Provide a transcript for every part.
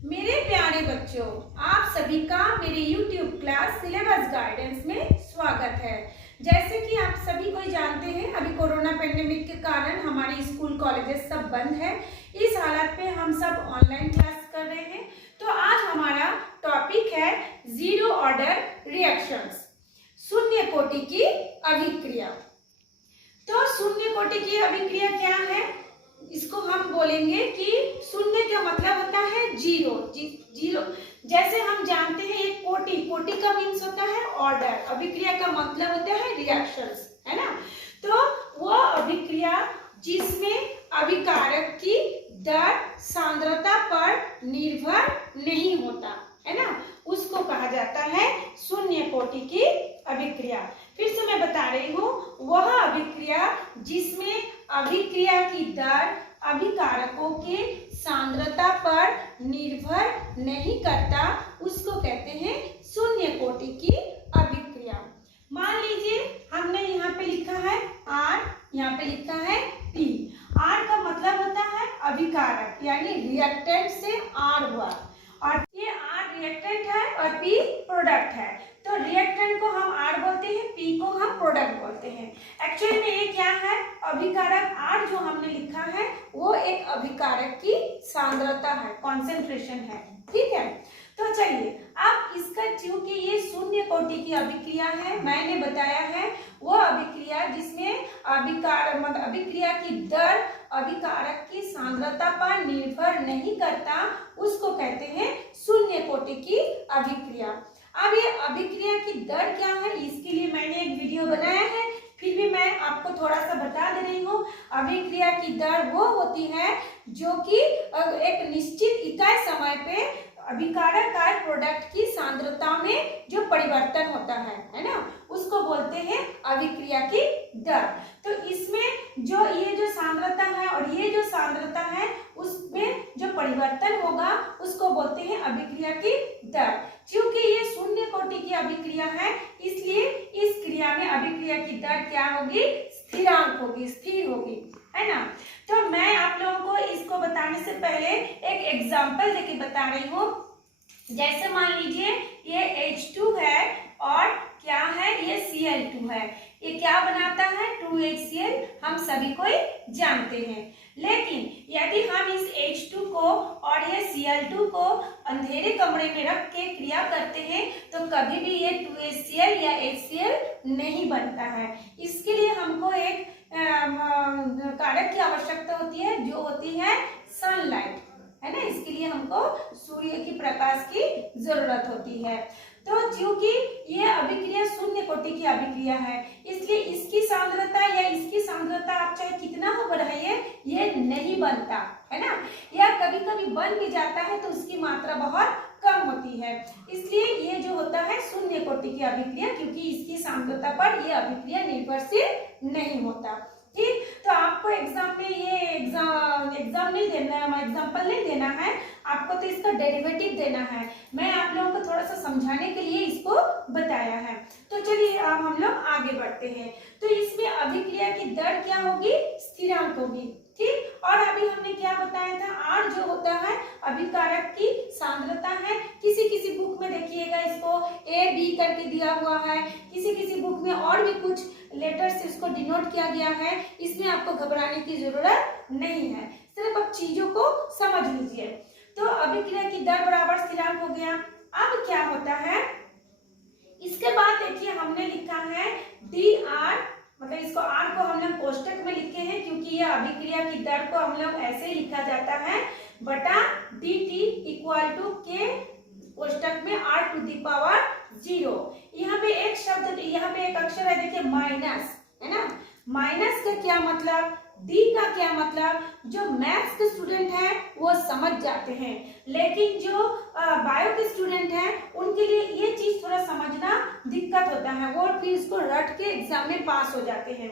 मेरे प्यारे बच्चों, आप सभी का मेरे YouTube क्लास सिलेबस गाइडेंस में स्वागत है। जैसे कि आप सभी कोई जानते हैं, अभी कोरोना पेंडेमिक के कारण हमारे स्कूल कॉलेजेस सब बंद है। इस हालत पे हम सब ऑनलाइन क्लास कर रहे हैं। तो आज हमारा टॉपिक है जीरो ऑर्डर रिएक्शंस, शून्य कोटि की अभिक्रिया। तो शून्य कोटि की अभिक्रिया क्या है, इसको हम बोलेंगे कि शून्य का मतलब होता है जीरो। जीरो जैसे हम जानते हैं एक कोटि, कोटि का मीन्स होता है ऑर्डर, अभिक्रिया का मतलब होता है रिएक्शंस, है ना। तो वो अभिक्रिया जिसमें अभिकारक की दर सांद्रता पर निर्भर नहीं होता, है ना, उसको कहा जाता है शून्य कोटि की अभिक्रिया। फिर से मैं बता रही हूँ, वह अभिक्रिया जिसमें अभिक्रिया की दर अभिकारकों के सांद्रता पर निर्भर नहीं करता, उसको कहते हैं शून्य कोटि की अभिक्रिया। मान लीजिए हमने यहाँ पे लिखा है R, यहाँ पे लिखा है P। R का मतलब होता है अभिकारक, यानी रिएक्टेंट से R हुआ, और ये R रिएक्टेंट है और P प्रोडक्ट है। तो रिएक्टेंट को हम R बोलते हैं, P को हम प्रोडक्ट बोलते हैं। एक्चुअली में ये क्या है, अभिकारक R जो हमने लिखा है वो एक अभिकारक की सांद्रता है, कॉन्सेंट्रेशन है, ठीक है। तो चलिए अब इसका, क्योंकि ये शून्य कोटि की अभिक्रिया है, मैंने बताया है वो अभिक्रिया जिसमें अभिक्रिया की दर अभिकारक की सांद्रता पर निर्भर नहीं करता, उसको कहते हैं शून्य कोटि की अभिक्रिया। अब ये अभिक्रिया की दर क्या है, इसके लिए मैंने एक वीडियो बनाया है, फिर भी मैं आपको थोड़ा सा बता दे रही हूँ। अभिक्रिया की दर वो होती है जो कि एक निश्चित इकाई समय पे अभिकारक कार्य प्रोडक्ट की सांद्रता में जो परिवर्तन होता है ना, उसको बोलते हैं अभिक्रिया की दर। तो इसमें जो ये जो सांद्रता है और ये जो सांद्रता है उसमें जो परिवर्तन होगा उसको बोलते हैं अभिक्रिया की दर। क्योंकि ये शून्य कोटि की अभिक्रिया है, इसलिए इस क्रिया में अभिक्रिया की दर क्या होगी, स्थिरांक होगी, स्थिर होगी, है ना। तो मैं आप लोगों को इसको बताने से पहले एक एग्जांपल देके बता रही हूँ। जैसे मान लीजिए ये H2 है और क्या है, ये Cl2 है। ये क्या बनाता है, 2HCl, हम सभी को जानते हैं। लेकिन यदि हम इस H2 को और ये Cl2 को अंधेरे कमरे में रख के क्रिया करते हैं तो कभी भी ये 2HCl या HCl नहीं बनता है। इसके लिए हमको एक कारक की आवश्यकता होती है, जो होती है सनलाइट, है ना। इसके लिए हमको सूर्य की प्रकाश की जरूरत होती है। तो क्योंकि ये अभिक्रिया शून्य कोटि की अभिक्रिया है, इसलिए इसकी सांद्रता या इसकी सांद्रता आप चाहे कितना हो बढ़ाइए, ये नहीं बनता, है ना। या कभी कभी बन भी जाता है तो उसकी मात्रा बहुत कम होती है। इसलिए ये जो होता है शून्य कोटि की अभिक्रिया, क्योंकि इसकी सांद्रता पर ये अभिक्रिया निर्भरशील नहीं होता, ठीक। तो आपको एग्जाम में ये एग्जाम नहीं देना है, एग्जाम्पल नहीं देना है आपको, तो इसका डेरिवेटिव देना है। मैं आप लोगों को थोड़ा सा समझाने के लिए इसको बताया है। तो चलिए अब हम लोग आगे बढ़ते हैं। तो इसमें अभिक्रिया की दर क्या होगी, स्थिरांक होगी, ठीक। और अभी हमने क्या बताया था, R जो होता है अभिकारक की सांद्रता है। किसी किसी बुक में देखिएगा इसको A-B करके दिया हुआ है, किसी किसी बुक में और भी कुछ लेटर से इसको डिनोट किया गया है। इसमें आपको घबराने की जरूरत नहीं है, सिर्फ आप चीजों को समझ लीजिए। तो अभिक्रिया की दर बराबर स्थिरांक हो गया। अब क्या होता है, इसके बाद देखिए हमने लिखा है dr, मतलब इसको R को हम लोग कोष्टक में लिखे हैं, क्योंकि यह अभिक्रिया की दर को हम लोग ऐसे ही लिखा जाता है बटा dt इक्वल टू के कोष्टक में R⁴। यहाँ पे एक शब्द, यहाँ पे एक अक्षर है, देखिए माइनस, है ना। माइनस का क्या मतलब, डी का क्या मतलब, जो मैथ्स के स्टूडेंट हैं वो समझ जाते हैं, लेकिन जो बायो के स्टूडेंट हैं उनके लिए ये चीज थोड़ा समझना दिक्कत होता है, वो फिर इसको रट के एग्जाम में पास हो जाते हैं।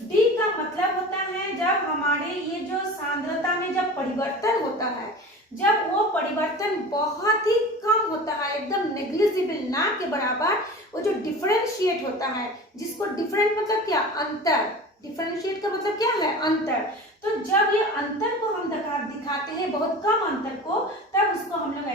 डी का मतलब होता है जब हमारे ये जो सांद्रता में जब परिवर्तन होता है, जब वो परिवर्तन बहुत ही कम होता है, एकदम नेग्लिजिबल, ना के बराबर, वो जो डिफरेंशिएट होता है, जिसको डिफरेंट मतलब क्या, अंतर, डिफरेंशिएट का मतलब क्या है, अंतर। तो जब ये अंतर को हम दिखाते हैं, बहुत कम अंतर को, तब उसको हम लोग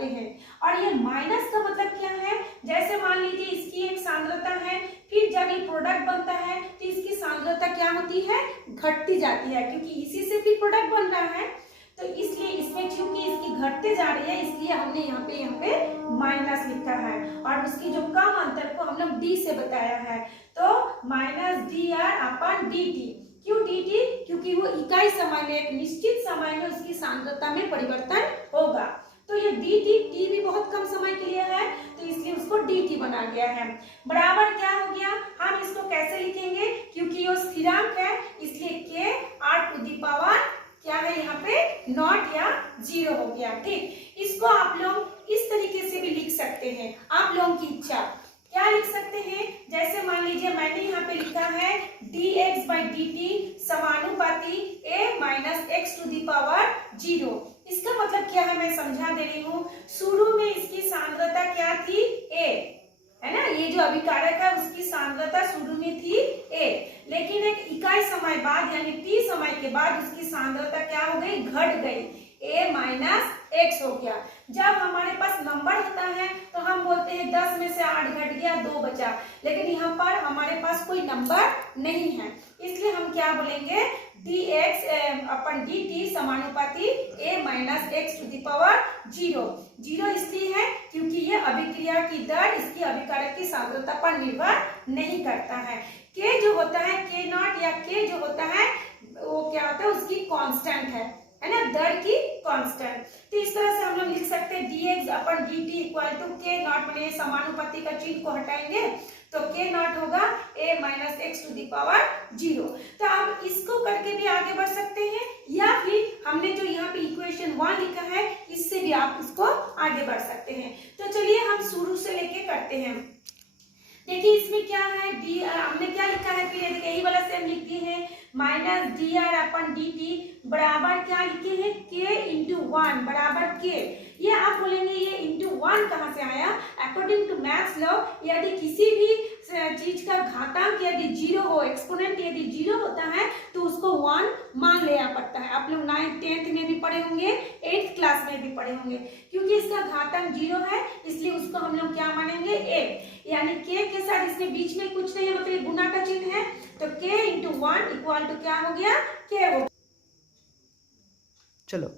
जाते हैं। और ये माइनस का मतलब क्या है, जैसे मान लीजिए इसकी एक सांद्रता है, फिर जब ये प्रोडक्ट बनता है तो इसकी सांद्रता क्या होती है, घटती जाती है, क्योंकि इसी से फिर प्रोडक्ट बन रहा है। तो इसलिए इसमें चूंकि इसकी घटते जा रही है, इसलिए हमने यहाँ पे माइनस लिखा है, और उसकी जो कम अंतर को हम लोग डी से बताया है, तो माइनस डी आर अपन डी टी। क्यों डी टी, क्योंकि वो इकाई समय में, एक निश्चित समय में उसकी सांद्रता में परिवर्तन होगा। तो ये डी टी, टी भी बहुत कम समय के लिए है, तो इसलिए उसको डी टी बना गया है। बराबर क्या हो गया, हम इसको कैसे लिखेंगे, क्योंकि ये स्थिरांक है, इसलिए के आर टू दी पावर क्या है यहाँ पे, नॉट या 0 हो गया। ठीक, इसको आप लोग इस तरीके से भी लिख सकते हैं, आप लोगों की इच्छा। क्या लिख सकते हैं, जैसे मान लीजिए मैंने यहाँ पे लिखा है dx by dt समानुपाती a minus x to the power 0। इसका मतलब क्या है, मैं समझा दे रही हूँ। शुरू में इसकी सांद्रता क्या थी, a है ना, ये जो अभिकारक है उसकी सांद्रता शुरू में थी a, लेकिन एक इकाई समय बाद यानी t समय के बाद उसकी सांद्रता क्या हो गई, घट गई, a माइनस एक्स हो गया। जब हमारे पास नंबर होता है तो हम बोलते हैं 10 में से 8 घट गया, 2 बचा, लेकिन यहाँ पर हमारे पास कोई नंबर नहीं है, इसलिए हम क्या बोलेंगे, dx अपन dt समानुपाती a minus x to the power 0। 0 इसलिए है क्योंकि ये अभिक्रिया की दर इसकी अभिकारक की सांद्रता पर निर्भर नहीं करता है। k जो होता है, k नॉट या k जो होता है वो क्या होता है, उसकी कांस्टेंट है ना, दर की कांस्टेंट। तो इस तरह से हम लोग लिख सकते हैं dx अपन dt equal to k naught, मैंने समानुपाती का चिन्ह को हटाएंगे तो k नॉट होगा a minus x to the power 0। तो आप इसको करके भी आगे बढ़ सकते हैं, या फिर हमने जो यहाँ पे इक्वेशन 1 लिखा है इससे भी आप इसको आगे बढ़ सकते हैं। तो चलिए हम शुरू से लेके करते हैं। देखिए इसमें क्या है, डी हमने क्या लिखा है, फिर देखिए यही वाला सेम लिख दिए हैं, माइनस डी आर अपन डी टी बराबर क्या लिखे हैं, के इंटू 1 बराबर के। ये आप बोलेंगे ये इंटू 1 कहाँ से आया, अकॉर्डिंग टू मैथ्स लॉ यदि किसी भी चीज का घातांक यदि 0 हो, एक्सपोनेंट यदि 0 होता है तो उसको 1 मान लेना पड़ता है। आप लोग 9th 10th में भी पढ़े होंगे, 8th क्लास में भी पढ़े होंगे, क्योंकि इसका घातांक 0 है इसलिए उसको हम लोग क्या मानेंगे, a, यानी k के साथ इसमें बीच में कुछ नहीं है, मतलब गुना का चिन्ह है, तो k इंटू 1 इक्वल टू क्या हो गया, k हो। चलो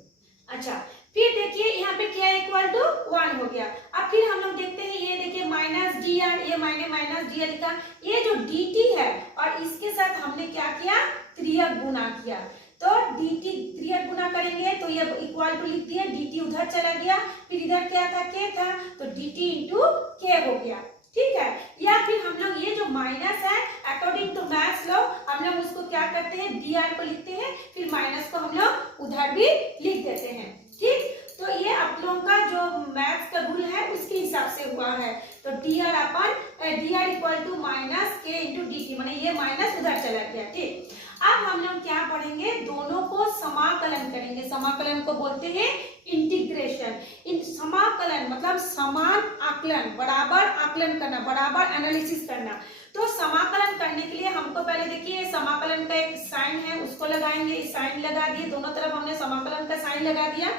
अच्छा, फिर देखिए यहाँ पे क्या इक्वल टू 1 हो गया। अब फिर हम लोग देखते हैं, ये देखिए माइनस डी आर, ये मैंने माइनस डी आर लिखा, ये जो डी टी है और इसके साथ हमने क्या किया, त्रियक गुना किया, तो डी टी त्रियक गुना करेंगे तो ये इक्वल टू लिख दिया, डी टी उधर चला गया, फिर इधर क्या था, के था, तो डी टी इंटू के हो गया। ठीक है, या फिर हम लोग ये जो माइनस है अकॉर्डिंग टू मैथ्स लॉ हम लोग उसको क्या करते हैं, डी आर को लिखते हैं, फिर माइनस को हम लोग उधर भी लिख देते हैं। ठीक, तो ये आप लोगों का जो मैथ्स का रूल है उसके हिसाब से हुआ है। तो डी आर अपन D R equal to minus K into D T, माने ये माइनस उधर चला गया। ठीक, अब हम लोग क्या पढ़ेंगे, दोनों को समाकलन करेंगे। समाकलन को बोलते हैं इंटीग्रेशन। इन समाकलन मतलब समान आकलन, बराबर आकलन करना, बराबर एनालिसिस करना। तो समाकलन करने के लिए हमको पहले देखिए समाकलन का एक साइन है उसको लगाएंगे, साइन लगा दिए, दोनों तरफ हमने समाकलन का साइन लगा दिया।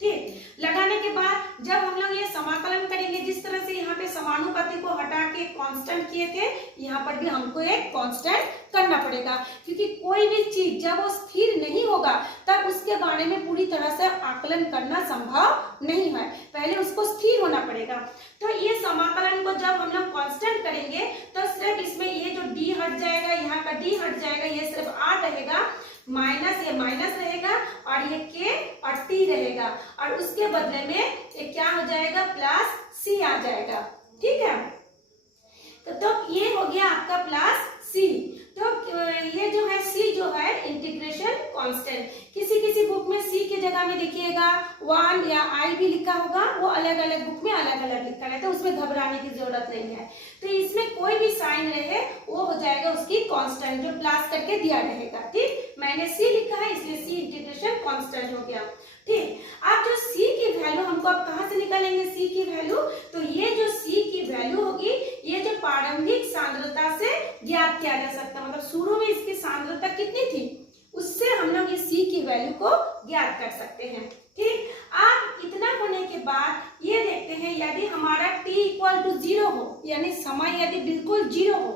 ठीक, लगाने के बाद जब हम लोग ये समाकलन करेंगे, जिस तरह से यहाँ पे समानुपाती को हटा के कांस्टेंट किए थे, यहाँ पर भी हमको एक कांस्टेंट करना पड़ेगा, क्योंकि कोई भी चीज जब वो स्थिर नहीं होगा तब उसके बारे में पूरी तरह से आकलन करना संभव नहीं है, पहले उसको स्थिर होना पड़ेगा। तो ये समाकलन को जब हम लोग कांस्टेंट करेंगे तो सिर्फ इसमें ये जो डी हट जाएगा, यहाँ का डी हट जाएगा, ये सिर्फ आर रहेगा, माइनस ये माइनस रहेगा और ये के और टी रहेगा, और उसके बदले में ये क्या हो जाएगा, प्लस सी आ जाएगा। ठीक है, तो ये हो गया आपका प्लस सी। तो ये जो है सी जो है इंटीग्रेशन कांस्टेंट, किसी किसी बुक में सी के जगह में देखिएगा 1 या आई भी लिखा होगा, वो अलग अलग बुक में अलग अलग लिखा रहता है, उसमें घबराने की जरूरत नहीं है। तो इसमें कोई भी साइन रहे वो हो जाएगा उसकी कांस्टेंट, जो प्लस करके दिया रहेगा। ठीक, मैंने सी लिखा है इसलिए सी इंटीग्रेशन कांस्टेंट हो गया। ठीक, अब जो सी की वैल्यू हमको अब कहाँ से निकालेंगे, सी की वैल्यू, तो ये जो सी की वैल्यू होगी ये जो प्रारंभिक सांद्रता से ज्ञात किया जा सकता है, मतलब शुरू में इसकी सांद्रता कितनी थी उससे हम लोग इस सी की वैल्यू को ज्ञात कर सकते हैं। ठीक, अब इतना होने के बाद ये जीरो हो, यानी समय यदि बिल्कुल जीरो हो,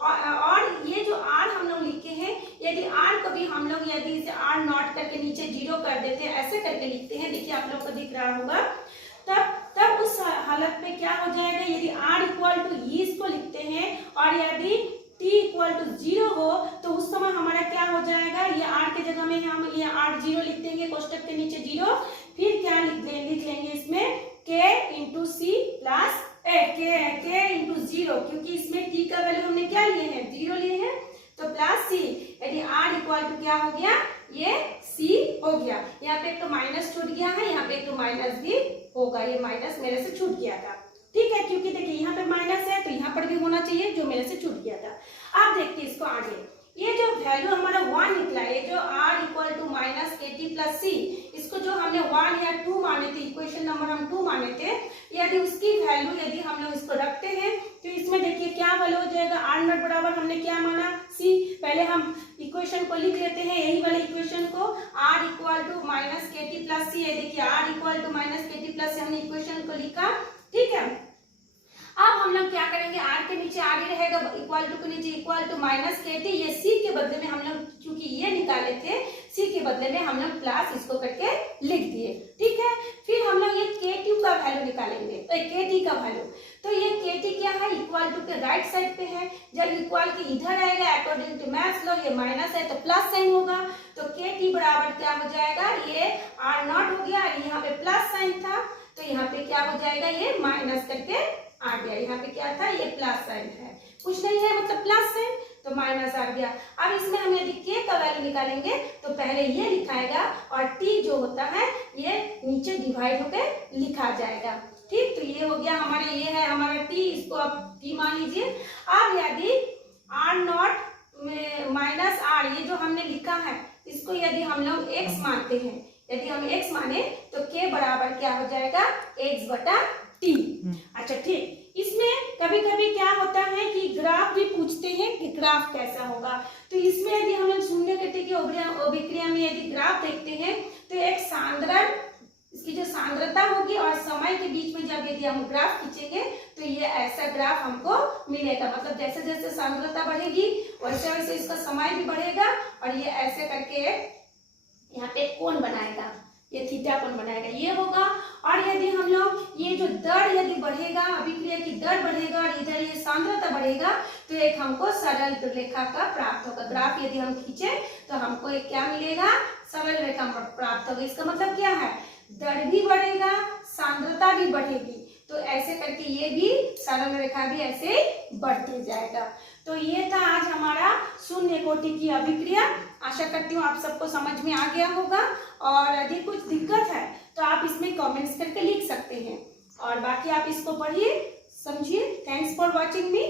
और ये जो आर हम लोग लिखे हैं, यदि आर को भी हम लोग यदि इसे आर नॉट करके नीचे जीरो कर देते हैं, ऐसे करके लिखते हैं, देखिए आप लोग को दिख रहा होगा, तब उस हालत में क्या हो जाएगा, यदि r इक्वल टू इसको लिखते हैं और यदि t इक्वल टू जीरो हो तो उस समय हमारा क्या हो जाएगा, ये r के जगह में हम ये r जीरो लिख देंगे, कोष्टक के नीचे जीरो, फिर क्या लिख लेंगे इसमें k into C plus k into zero, क्योंकि इसमें t का वैल्यू हमने क्या लिए हैं, जीरो लिए हैं, तो प्लस सी, यदि r इक्वल टू क्या हो गया, ये c हो गया। यहाँ पे एक तो माइनस छूट गया है, यहाँ पे एक तो माइनस भी होगा, ये माइनस मेरे से छूट गया था, ठीक है, क्योंकि देखिए यहाँ पे माइनस है तो यहाँ पर भी होना चाहिए जो मेरे से छूट गया था। अब देखते हैं इसको आगे, ये जो वैल्यू हमारा 1 निकला है, जो r equal to minus kt plus C, इसको जो हमने 1 या 2 माने थे, इक्वेशन नंबर हम 2 माने थे, यदि उसकी वैल्यू यदि हम लोग इसको रखते हैं तो इसमें देखिए क्या वैल्यू हो जाएगा, r नॉट बराबर हमने क्या माना, c, पहले हम इक्वेशन को लिख लेते हैं, यही वाले इक्वेशन को, r equal to minus kt plus C है, देखिए r equal to minus kt plus C हमने इक्वेशन को लिखा, ठीक है। अब हम लोग क्या करेंगे, r के नीचे r ही रहेगा, इक्वल टू के नीचे इक्वल टू माइनस kt, ये c के बदले में हम लोग क्योंकि ये निकाले थे, c के बदले में हम लोग प्लस इसको करके लिख दिए, ठीक है। फिर हम लोग ये kt का वैल्यू निकालेंगे, तो kt का वैल्यू, तो ये kt क्या है, इक्वल टू के राइट साइड पे है, जब इक्वल के इधर आएगा अकॉर्डिंग टू मैथ्स लॉ ये माइनस है तो प्लस साइन होगा, तो kt बराबर क्या हो जाएगा, ये r नॉट हो गया, यहाँ पे प्लस साइन था तो यहाँ पे क्या हो जाएगा, ये माइनस करके आ गया, यहाँ पे क्या था, ये प्लस साइन है, कुछ नहीं है मतलब प्लस साइन, तो माइनस आ गया। अब इसमें हम यदि k का वैल्यू निकालेंगे तो पहले ये लिखाएगा और t जो होता है ये नीचे डिवाइड होकर लिखा जाएगा, ठीक, तो ये हो गया हमारे, ये है हमारा t, इसको आप t मान लीजिए। अब यदि r नॉट माइनस r, ये जो हमने लिखा है इसको यदि हम लोग x मानते हैं, यदि हम x माने तो k बराबर क्या हो जाएगा, x बटा t। अच्छा ठीक, इसमें कभी कभी क्या होता है कि ग्राफ भी पूछते हैं कि ग्राफ कैसा होगा, तो इसमें यदि हम लोग शून्य गति की अभिक्रिया में यदि ग्राफ देखते हैं तो एक सांद्रण, इसकी जो सांद्रता होगी और समय के बीच में जब यदि हम ग्राफ खींचेंगे तो ये ऐसा ग्राफ हमको मिलेगा, मतलब जैसे जैसे सांद्रता बढ़ेगी वैसे वैसे इसका समय भी बढ़ेगा और ये ऐसे करके यहाँ पे कोण बनाएगा, ये थीटा कोण बनाएगा, ये होगा। और यदि हम लोग ये जो दर यदि बढ़ेगा, अभिक्रिया की दर बढ़ेगा और इधर ये सांद्रता बढ़ेगा तो एक हमको सरल रेखा का प्राप्त होगा, ग्राफ यदि हम खींचे तो हमको एक क्या मिलेगा, सरल रेखा प्राप्त होगा। इसका मतलब क्या है, दर भी बढ़ेगा, सांद्रता भी बढ़ेगी, तो ऐसे करके ये भी सरल रेखा भी ऐसे बढ़ते जाएगा। तो ये था आज हमारा शून्य कोटि की अभिक्रिया। आशा करती हूँ आप सबको समझ में आ गया होगा, और यदि कुछ दिक्कत है तो आप इसमें कमेंट्स करके लिख सकते हैं, और बाकी आप इसको पढ़िए समझिए। Thanks for watching me.